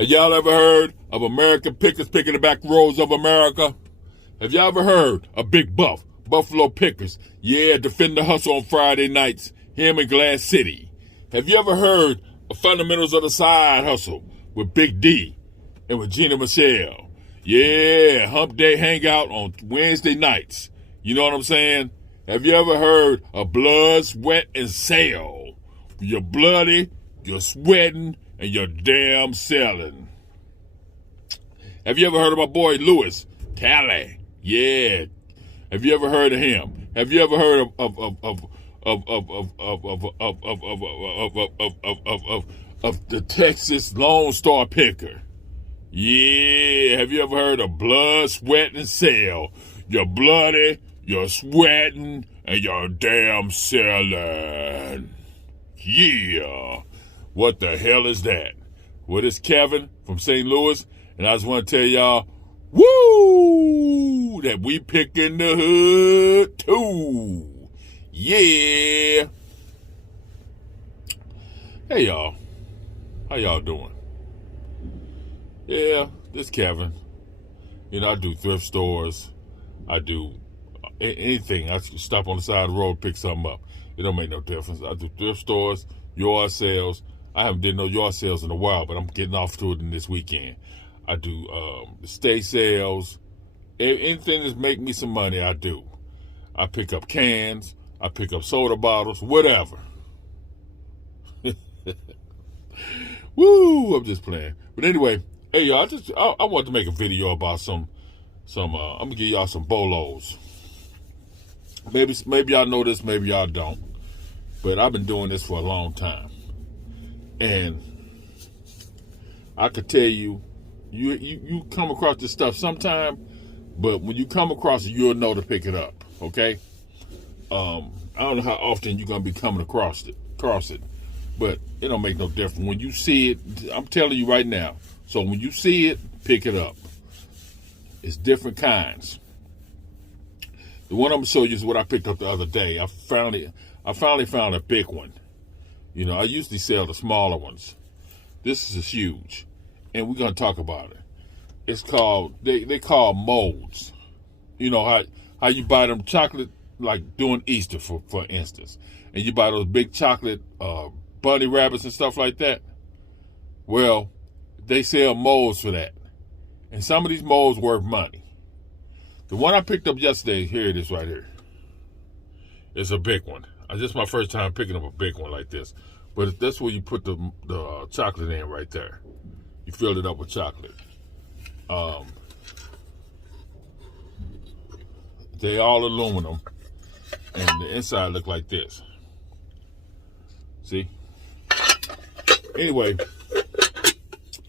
Have y'all ever heard of American pickers picking the back roads of America? Have y'all ever heard of Big Buff, Buffalo Pickers? Yeah, defend the hustle on Friday nights, him in Glass City. Have you ever heard of Fundamentals of the Side Hustle with Big D and Regina Michelle? Yeah, Hump Day Hangout on Wednesday nights. You know what I'm saying? Have you ever heard of Blood, Sweat, and Sale? You're bloody, you're sweating, and you're damn selling. Have you ever heard of my boy Lewis Talley? Yeah. Have you ever heard of him? Have you ever heard of the Texas Lone Star Picker? Yeah. Have you ever heard of Blood, Sweat, and Sale? You're bloody, you're sweating, and you're damn selling. Yeah. What the hell is that? Well, it's Kevin from St. Louis, and I just want to tell y'all, woo, that we pickin' the hood too. Yeah. Hey, y'all. How y'all doing? Yeah, this Kevin. You know, I do thrift stores. I do anything. I stop on the side of the road, pick something up. It don't make no difference. I do thrift stores, yard sales. I haven't did no yard sales in a while, but I'm getting off to it in this weekend. I do estate sales. Anything that's make me some money, I do. I pick up cans. I pick up soda bottles, whatever. Woo! I'm just playing. But anyway, hey y'all, I want to make a video about some. I'm gonna give y'all some Bolo'S. Maybe y'all know this, maybe y'all don't. But I've been doing this for a long time. And I could tell you, you come across this stuff sometime, but when you come across it, you'll know to pick it up, okay? I don't know how often you're going to be coming across it, but it don't make no difference. When you see it, I'm telling you right now. So when you see it, pick it up. It's different kinds. The one I'm going to show you is what I picked up the other day. I finally found a big one. You know, I usually sell the smaller ones. This is huge, and we're going to talk about it. It's called, they call molds. You know, how you buy them chocolate, like during Easter, for instance, and you buy those big chocolate bunny rabbits and stuff like that. Well, they sell molds for that, and some of these molds worth money. The one I picked up yesterday, here it is right here. It's a big one. This is my first time picking up a big one like this. But that's where you put the chocolate in right there. You fill it up with chocolate. They all aluminum. And the inside look like this. See? Anyway,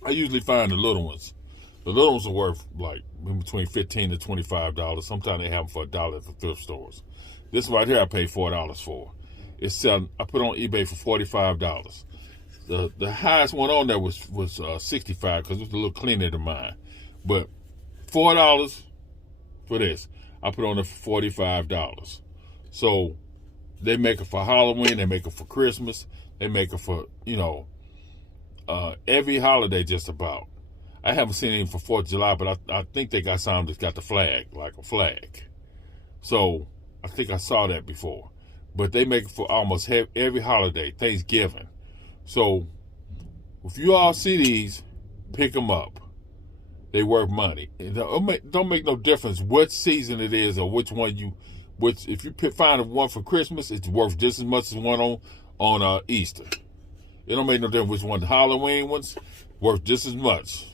I usually find the little ones. The little ones are worth like between $15 to $25. Sometimes they have them for $1 at the thrift stores. This right here I paid $4 for. It's selling. I put it on eBay for $45. The highest one on there was $65 because it was a little cleaner than mine. But $4 for this, I put on it for $45. So they make it for Halloween. They make it for Christmas. They make it for every holiday just about. I haven't seen any for 4th of July, but I think they got some that's got the flag, like a flag. So I think I saw that before. But they make it for almost every holiday, Thanksgiving. So if you all see these, pick them up. They worth money. It don't make no difference what season it is or which one if you find one for Christmas, it's worth just as much as one on Easter. It don't make no difference which one. The Halloween ones worth just as much.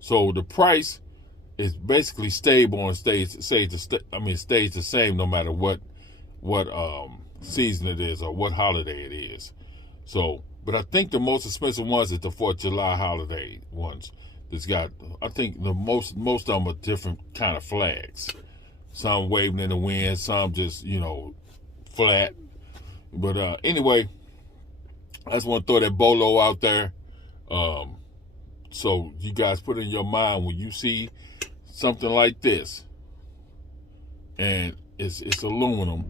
So the price is basically stable and stays the same no matter what season it is or what holiday it is. So, but I think the most expensive ones is the 4th of July holiday ones. That's got, I think the most of them are different kind of flags. Some waving in the wind, some just flat. But anyway, I just want to throw that Bolo out there. So you guys put in your mind when you see something like this, and it's aluminum.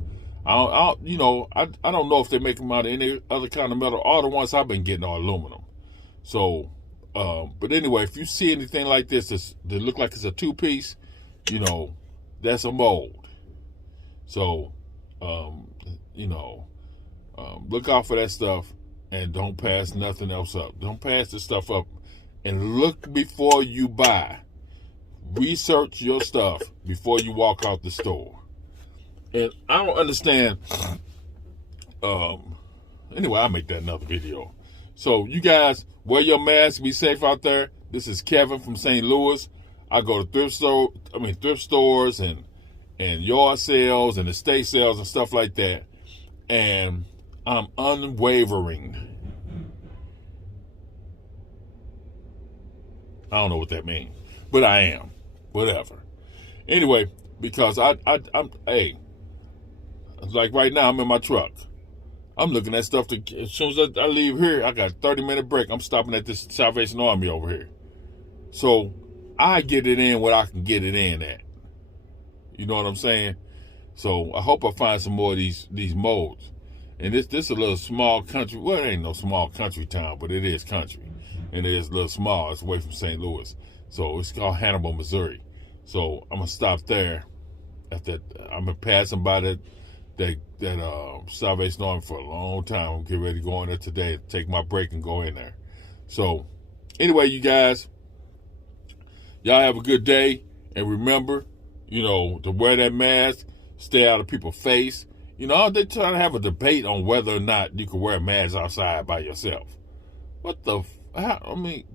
I don't know if they make them out of any other kind of metal. All the ones I've been getting are aluminum. So But anyway, if you see anything like this that look like it's a two-piece, that's a mold. So, look out for that stuff and don't pass nothing else up. Don't pass this stuff up and look before you buy. Research your stuff before you walk out the store. And I don't understand. Anyway, I'll make that another video. So you guys, wear your mask. Be safe out there. This is Kevin from St. Louis. I go to thrift stores and yard sales and estate sales and stuff like that. And I'm unwavering. I don't know what that means, but I am. Whatever. Anyway, because I'm like right now, I'm in my truck. I'm looking at stuff as soon as I leave here, I got a 30-minute break. I'm stopping at this Salvation Army over here. So I get it in what I can get it in at. You know what I'm saying? So I hope I find some more of these molds. And this a little small country. Well, it ain't no small country town, but it is country. And it is a little small. It's away from St. Louis. So it's called Hannibal, Missouri. So I'm going to stop there. I'm going to pass by that Salvation Army for a long time. I'm getting ready to go in there today, take my break and go in there. So anyway, you guys, y'all have a good day. And remember, to wear that mask, stay out of people's face. They're trying to have a debate on whether or not you can wear a mask outside by yourself. What the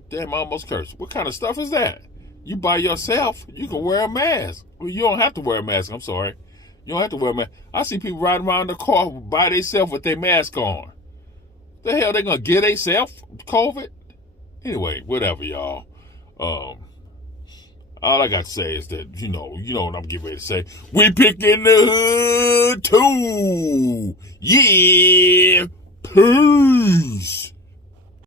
damn, I almost cursed. What kind of stuff is that? You by yourself, you can wear a mask. Well, you don't have to wear a mask. I'm sorry. You don't have to wear a mask. I see people riding around the car by themselves with their mask on. The hell they gonna get themselves COVID? Anyway, whatever, y'all. All I got to say is that, you know what I'm getting ready to say. We pickin' the hood too. Yeah. Peace.